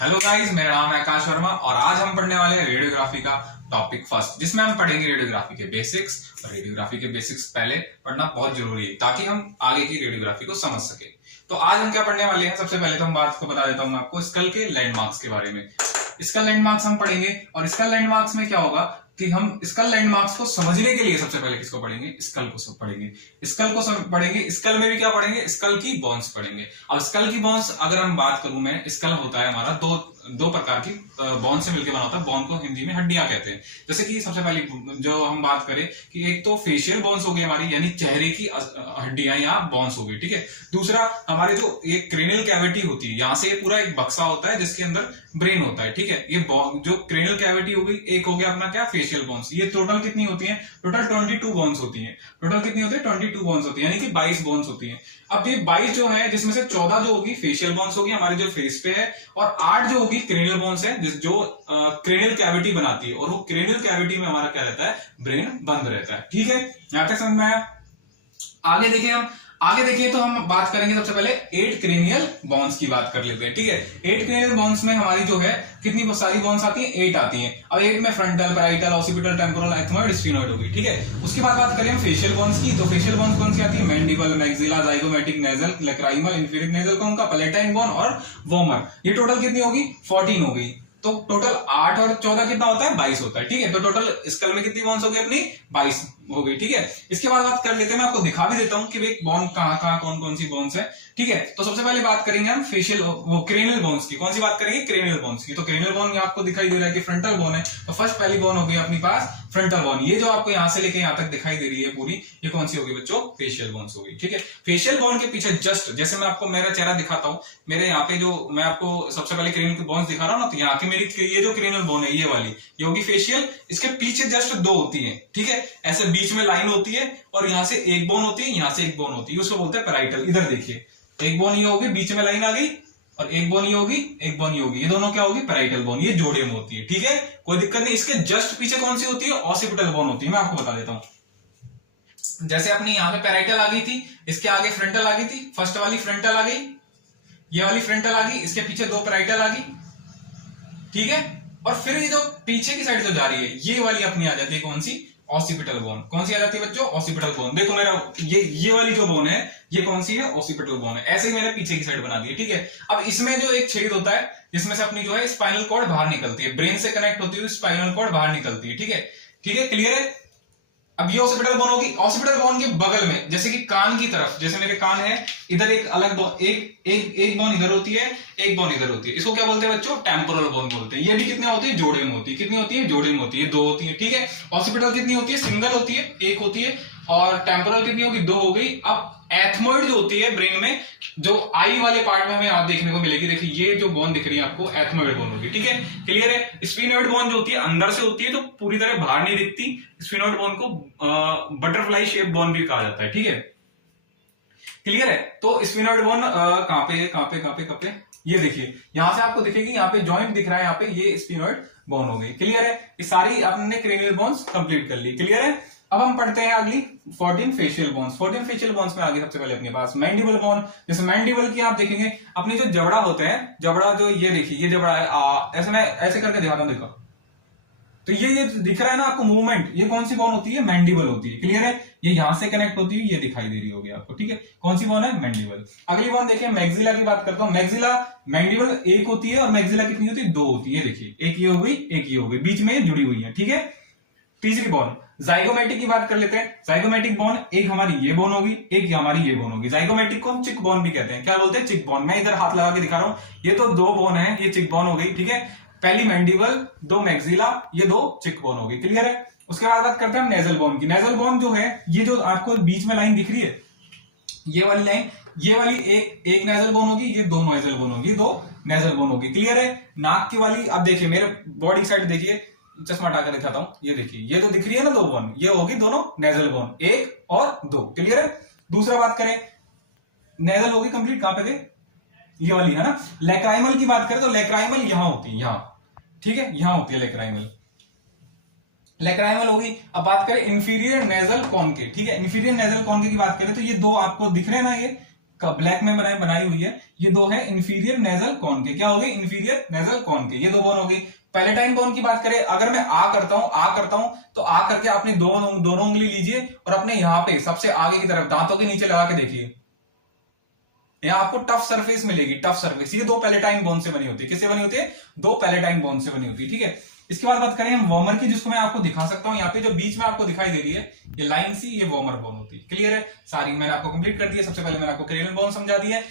Hello guys, मेरा नाम है आकाश वर्मा और आज हम पढ़ने वाले हैं रेडियोग्राफी का टॉपिक फर्स्ट, जिसमें हम पढ़ेंगे रेडियोग्राफी के बेसिक्स। और रेडियोग्राफी के बेसिक्स पहले पढ़ना बहुत जरूरी है ताकि हम आगे की रेडियोग्राफी को समझ सके। तो आज हम क्या पढ़ने वाले हैं, सबसे पहले तो हम बात को बता देता हूं मैं आपको स्कल के लैंडमार्क्स के बारे में। स्कल लैंडमार्क्स हम पढ़ेंगे और स्कल लैंडमार्क्स में क्या होगा कि हम स्कल लैंडमार्क्स को समझने के लिए सबसे पहले किसको पढ़ेंगे, स्कल को सब पढ़ेंगे। स्कल को सब पढ़ेंगे, स्कल में भी क्या पढ़ेंगे, स्कल की बोन्स पढ़ेंगे। अब स्कल की बोन्स अगर हम बात करूं मैं, स्कल होता है हमारा दो प्रकार की बोन से मिलकर बना होता है। बोन को हिंदी में हड्डियां कहते हैं। जैसे कि सबसे पहले जो हम बात करें कि एक तो फेशियल बोन्स हो गई हमारी, यानी चेहरे की हड्डियां या बोन्स हो गई, ठीक है। दूसरा हमारे जो एक क्रेनियल कैविटी होती है, यहाँ से पूरा एक बक्सा होता है जिसके अंदर ब्रेन होता है, ठीक है। ये जो क्रेनियल कैविटी हो गई, एक हो गया अपना क्या, फेशियल बोन्स। ये टोटल कितनी होती है, टोटल 22 बोन्स होती है। टोटल कितनी होती है, 22 बोन्स होती है, यानी कि 22 बोन्स होती है। अब ये 22 जो है, जिसमें से 14 जो होगी फेशियल बोन्स होगी हमारे जो फेस पे है, और 8 जो होगी क्रेनियल बोन्स है जो क्रेनियल कैविटी बनाती है। और वो क्रेनियल कैविटी में हमारा क्या रहता है, ब्रेन बंद रहता है, ठीक है। यहां तक समझ में आया। आगे देखिए तो हम बात करेंगे सबसे पहले 8 क्रेनियल बोन्स की बात कर लेते हैं, ठीक है। 8 क्रेनियल बोन्स में हमारी जो है कितनी सारी बोन्स आती हैं, 8 आती हैं। अब 8 में frontal, parietal, occipital, temporal, ethmoid, sphenoid होगी, ठीक है। उसके बाद बात करें हम फेशियल बोन्स की, तो फेशियल बोन्स कौन सी आती है, mandible, maxilla, zygomatic, nasal, lacrimal, inferior nasal कौन का, पैलेटाइन बोन और वोमर। ये टोटल कितनी होगी, 14 हो गई। तो टोटल 8 और 14 कितना होता है, 22 होता है, ठीक है। तो टोटल स्कल में कितनी बोन्स हो गई अपनी, 22 हो गई, ठीक है। इसके बाद बात कर लेते हैं, मैं आपको दिखा भी देता हूं कि भाई बोन कहां कौन कौन सी बोन्स है, ठीक है। तो सबसे पहले बात करेंगे हम फेशियल वो क्रेनियल बोन्स की। कौन सी बात करेंगे, क्रेनियल बोन्स की। तो क्रेनियल बोन आपको दिखाई दे रहा है कि फ्रंटल बोन है, तो फर्स्ट पहली बोन हो गई अपनी पास फ्रंटल बोन। ये जो आपको यहां से लेके यहां तक दिखाई दे रही है पूरी, ये कौन सी होगी बच्चों, फेशियल बोन्स होगी, ठीक है। फेशियल बोन के पीछे जस्ट जैसे मैं आपको मेरा चेहरा दिखाता हूं, मेरे यहाँ पे जो मैं आपको सबसे पहले क्रेनियल की बोन्स दिखा रहा हूं ना, तो यहाँ की मेरी ये जो क्रेनियल बोन है ये वाली, ये होगी फेशियल। इसके पीछे जस्ट 2 होती है, ठीक है। ऐसे बीच में लाइन होती है और यहां से एक बोन होती है, यहां से एक बोन होती है, उसको बोलते हैं पैराइटल। इधर देखिए, एक बोन ये होगी, बीच में लाइन आ गई, और एक बोन ये होगी, एक बोन ये होगी, ये दोनों क्या होगी, पैराइटल बोन। ये जोड़े में होती है, ठीक है, कोई दिक्कत नहीं। इसके जस्ट पीछे कौन सी होती है, ऑसिपिटल बोन होती है। मैं आपको बता देता हूं, जैसे अपनी यहां पे पैराइटल आ गई थी, इसके आगे फ्रंटल आ गई थी, फर्स्ट वाली फ्रंटल आ गई, ये वाली फ्रंटल आ गई, इसके पीछे 2 पैराइटल आ गई, ठीक है। और फिर ये जो पीछे की साइड जो जा रही है, ये वाली अपनी आ जाती है कौन सी, ऑसिपिटल बोन। कौन सी आ जाती है बच्चों, ऑसिपिटल बोन। देखो मेरा ये वाली जो बोन है, ये कौन सी है, ऑसिपिटल बोन है। ऐसे ही मैंने पीछे की साइड बना दी है, ठीक है। अब इसमें जो एक छेद होता है, जिसमें से अपनी जो है स्पाइनल कॉर्ड बाहर निकलती है, ब्रेन से कनेक्ट होती है, स्पाइनल कॉर्ड बाहर निकलती है, ठीक है, ठीक है, क्लियर है। अब ये ऑसिपिटल बोन होगी, ऑसिपिटल बोन के बगल में, जैसे कि कान की तरफ, जैसे मेरे कान है, इधर एक अलग एक बोन इधर होती है, एक बोन इधर होती है। इसको क्या बोलते हैं बच्चों, टेम्पोरल बोन बोलते हैं। ये भी कितनी होती है, जोड़े में होती है। कितनी होती है, जोड़े में होती है, 2 होती है, ठीक है। ऑसिपिटल कितनी होती है, सिंगल होती है, 1 होती है। और टेम्पोरल कितनी होगी, 2 हो गई। अब एथमोइड जो होती है ब्रेन में, जो आई वाले पार्ट में हमें आप देखने को मिलेगी, देखिए ये जो बोन दिख रही है आपको, एथमोइड बोन होगी, ठीक है, क्लियर है। स्फिनोइड बोन जो होती है अंदर से होती है, तो पूरी तरह बाहर नहीं दिखती। स्फिनोइड बोन को बटरफ्लाई शेप बोन भी कहा जाता है, ठीक है, क्लियर है। तो स्फिनोइड बोन कहां पे, ये देखिए यहां से आपको दिखेगी, यहाँ पे जॉइंट दिख रहा है, यहाँ पे ये स्फिनोइड बोन हो गई, क्लियर है। ये सारी आपने क्रेनियल बोन्स कंप्लीट कर ली, क्लियर है। अब हम पढ़ते हैं अगली 14 फेशियल बोन्स। 14 फेशियल बोन्स में आगे सबसे पहले अपने पास मैंडिबल बोन। जैसे मैंडिबल की आप देखेंगे, अपनी जो जबड़ा होते हैं, जबड़ा जो ये देखिए, ये जबड़ा है, ऐसे मैं ऐसे करके दिखाता हूं, देखो तो ये दिख रहा है ना आपको मूवमेंट, ये कौन सी बोन होती है, मैंडिबल होती है, क्लियर है। ये यहां से कनेक्ट होती है, ये दिखाई दे रही होगी आपको, ठीक है। कौन सी बोन है, मैंडिबल। अगली बोन देखिए, मैक्सिला की बात करता हूं। मैक्सिला, मैंडिबल 1 होती है और मैक्सिला कितनी होती है, 2 होती है। देखिए एक ये हो गई, एक ये हो गई, बीच में जुड़ी हुई है, ठीक है। तीसरी बोन जाइगोमेटिक की बात कर लेते हैं। जाइगोमेटिक बोन, एक हमारी ये बोन होगी, एक हमारी ये बोन होगी। जाइगोमेटिक को हम चिक बोन भी कहते हैं। क्या बोलते हैं, चिक बोन। मैं इधर हाथ लगा के दिखा रहा हूं, ये तो 2 बोन है, ये चिक बोन हो गई, ठीक है। पहली मैंडिबल, 2 मैक्सिला, ये 2 चिक बोन होगी, क्लियर है। उसके बाद बात करते हैं हम नेजल बोन की। नेजल बोन जो है, ये जो आपको बीच में लाइन दिख रही है, ये वाली लाइन, ये वाली एक नेजल बोन होगी, ये 2 नेजल बोन होगी, 2 नेजल बोन होगी, क्लियर है। नाक की वाली, अब देखिए मेरे बॉडी साइड देखिए, चश्मा हटाकर दिखाता हूं, ये देखिए ये जो दिख रही है ना 2 बोन, ये होगी दोनों नेजल बोन, 1 और 2, क्लियर है। दूसरा बात करें, नेजल होगी कंप्लीट, कहां पे गए, ये वाली है ना। लैक्राइमल की बात करें तो लैक्राइमल यहां होती है, यहां, ठीक है, यहां होती है लैक्राइमल, लैक्राइमल होगी। अब बात करें इंफीरियर नेजल कॉन के, ठीक है। इंफीरियर नेजल कॉन की बात करें तो ये 2 आपको दिख रहे हैं ना, ब्लैक में बनाई हुई है, ये दो है इंफीरियर नेजल कॉन के, क्या हो गई, इंफीरियर नेजल कॉन के, ये दो बोन हो गई। पैलेटाइन बोन की बात करें, अगर मैं आ करता हूं तो आ करके अपनी दोनों उंगली लीजिए और अपने यहाँ पे सबसे आगे की तरफ दांतों के नीचे लगा के देखिए, यहाँ आपको टफ सरफेस मिलेगी, टफ सरफेस। ये दो पैलेटाइन बोन से बनी होती है, किससे बनी होती है, दो पैलेटाइन बोन से बनी होती है, ठीक है। इसके बाद बात करें हम वॉर्मर की, जिसको मैं आपको दिखा सकता हूं, यहाँ पे जो बीच में आपको दिखाई दे रही है ये लाइन सी, ये वॉर्मर बोन होती है। क्लियर है, सारी मैंने आपको कंप्लीट कर दी है। सबसे पहले मैंने आपको क्रेनियल बोन समझा दी है,